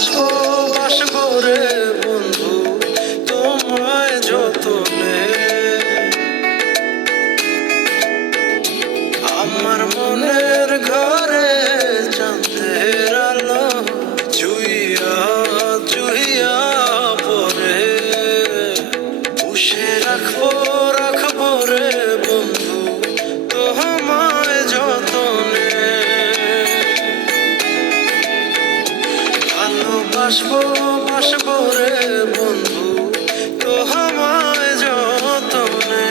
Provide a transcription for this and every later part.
ভালোবাসবো বাসবো রে বন্ধু তোমায় যতনে। আমার মনের ঘরে চাঁদের আলো চুইয়া চুইয়া পরে পুষে রাখবো রাখবো রে বন্ধু তোমায় যতনে। ভালোবাসবো বাসবো রে বন্ধু তোমায় যতনে।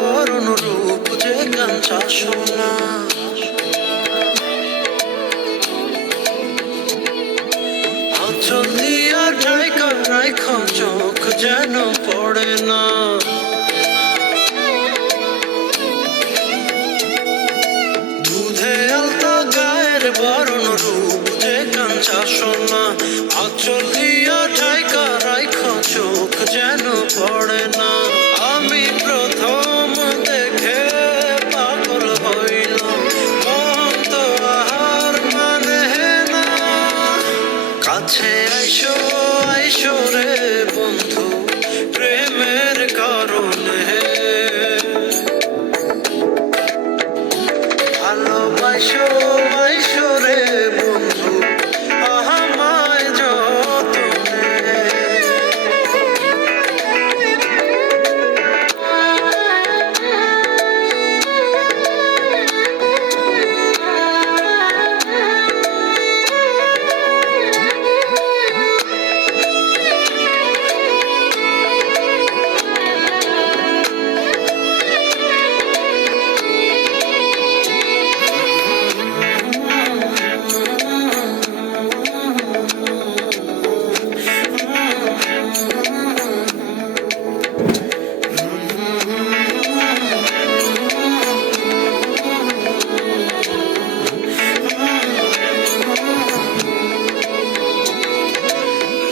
বরণ রূপ যে কাঞ্চা সোনা আঁচল দিয়া ঢাইকা রাইখা চোখ যেন পড়ে না। দুধে আলতা গায়ের বরণ রূপ যে কাঞ্চা সোনা আঁচল দিয়া ঢাইকা রাইখা চোখ যেন পড়ে না। আমি প্রথম দেখে পাগল হইলাম মন তো আর মানে না। কাছে আইসো আইসো রে বন্ধু প্রেমের কারণে। ভালোবাসো আইসো রে বন্ধু আমায় যতনে।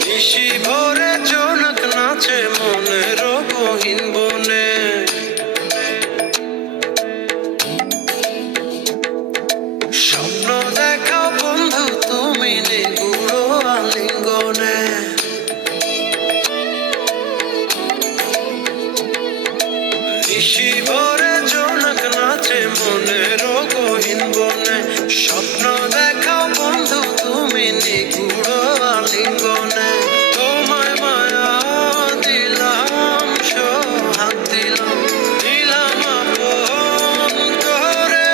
নিশি ভরে জোনাক নাচে মনের গহীন বনে। স্বপ্ন দেখাও বন্ধু তুমি নিগুড় আলিঙ্গনে। নিশি ভরে জোনাক নাচে মনের গহীন বনে। স্বপ্ন দেখাও বন্ধু তুমি নিগুড় আলিঙ্গনে। তোমায় মায়া দিলাম সোহাগ দিলাম দিলাম আপন করে।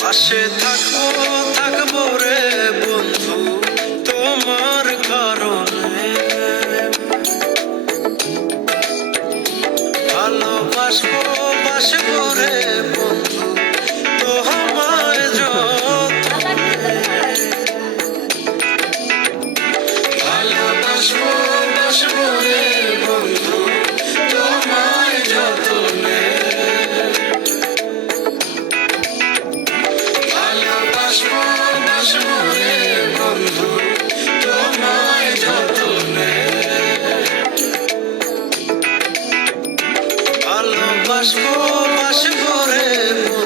পাশে থাকবো থাকবো রে বন্ধু তোমার কারণে। ভালোবাসবো বাসবো রে বন্ধু তোমায় যতনে। ভালোবাসবো বাসবো রে বন্ধু তোমায় যতনে। ভালোবাসবো বাসবো রে বন্ধু তোমায় যতনে। ভালোবাসবো বাসবো রে বন্ধু।